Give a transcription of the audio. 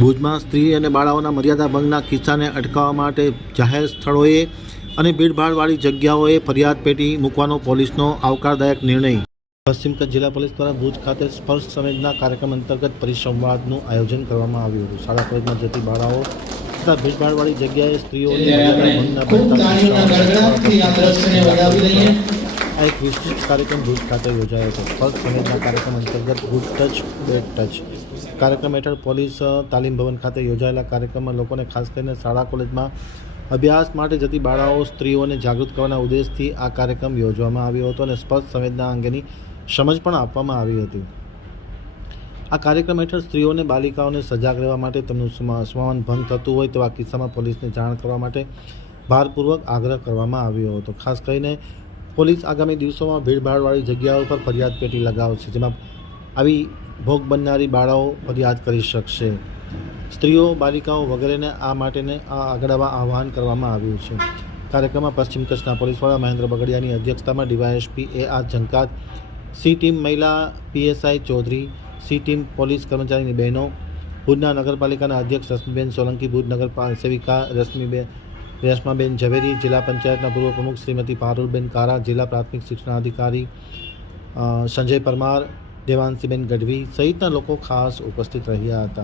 ભુજમાં સ્ત્રી અને બાળાઓના મર્યાદા ભંગના કિસ્સાને અટકાવવા માટે જાહેર સ્થળોએ અને ભીડભાડવાળી જગ્યાઓએ ફરિયાદ પેટી મૂકવાનો પોલીસનો આવકારદાયક નિર્ણય. પશ્ચિમ કચ્છ જિલ્લા પોલીસ દ્વારા ભુજ ખાતે સ્પર્શ સંવેદના કાર્યક્રમ અંતર્ગત પરિસંવાદનું આયોજન કરવામાં આવ્યું હતું. શાળા કોલેજમાં જતી બાળાઓ તથા ભીડભાડવાળી જગ્યાએ સ્ત્રીઓની મર્યાદા ભંગના આ એક વિશિષ્ટ કાર્યક્રમ ભુજ ખાતે યોજાયો હતો. પલ્સ સમિટના કાર્યક્રમ અંતર્ગત ગુડ ટચ બેડ ટચ. કાર્યક્રમ હેઠળ પોલીસ તાલીમ ભવન ખાતે યોજાયેલા કાર્યક્રમમાં લોકોને ખાસ કરીને શાળા, કોલેજમાં અભ્યાસ માટે જતી બાળાઓ, સ્ત્રીઓને જાગૃત કરવાના ઉદ્દેશથી આ કાર્યક્રમ યોજવામાં આવ્યો હતો અને સ્પર્શ સંવેદના અંગેની સમજ પણ આપવામાં આવી હતી. આ કાર્યક્રમ હેઠળ સ્ત્રીઓને બાલિકાઓને સજાગ રહેવા માટે તેમનું સમા- સ્મરણ ભંગ થતું હોય તેવા કિસ્સામાં પોલીસને જાણ કરવા માટે ભારપૂર્વક આગ્રહ કરવામાં આવ્યો હતો. ખાસ કરીને પોલીસ આગામી દિવસોમાં ભીડભાડવાળી જગ્યાઓ પર ફરિયાદ પેટી લગાવશે, જેમાં આવી ભોગ બનનારી બાળાઓ ફરિયાદ કરી શકશે. સ્ત્રીઓ, બાલિકાઓ વગેરેને આ માટેને આ આગળવા આહવાન કરવામાં આવ્યું છે. કાર્યક્રમમાં પશ્ચિમ કચ્છના પોલીસવાળા મહેન્દ્ર બગડિયાની અધ્યક્ષતામાં ડીવાયએસપી એ આ ઝંકાત, સી ટીમ મહિલા PSI Chaudhari, C team police કર્મચારીની બહેનો, ભુજના નગરપાલિકાના અધ્યક્ષ રશ્મિબેન સોલંકી, ભુજ નગર સેવિકા રશ્મિબેન રેશમાબેન ઝવેરી, જિલ્લા પંચાયતના પૂર્વ પ્રમુખ શ્રીમતી પારુલબેન કારા, જિલ્લા પ્રાથમિક શિક્ષણાધિકારી સંજય પરમાર, દેવાંશીબેન ગઢવી સહિતના લોકો ખાસ ઉપસ્થિત રહ્યા હતા.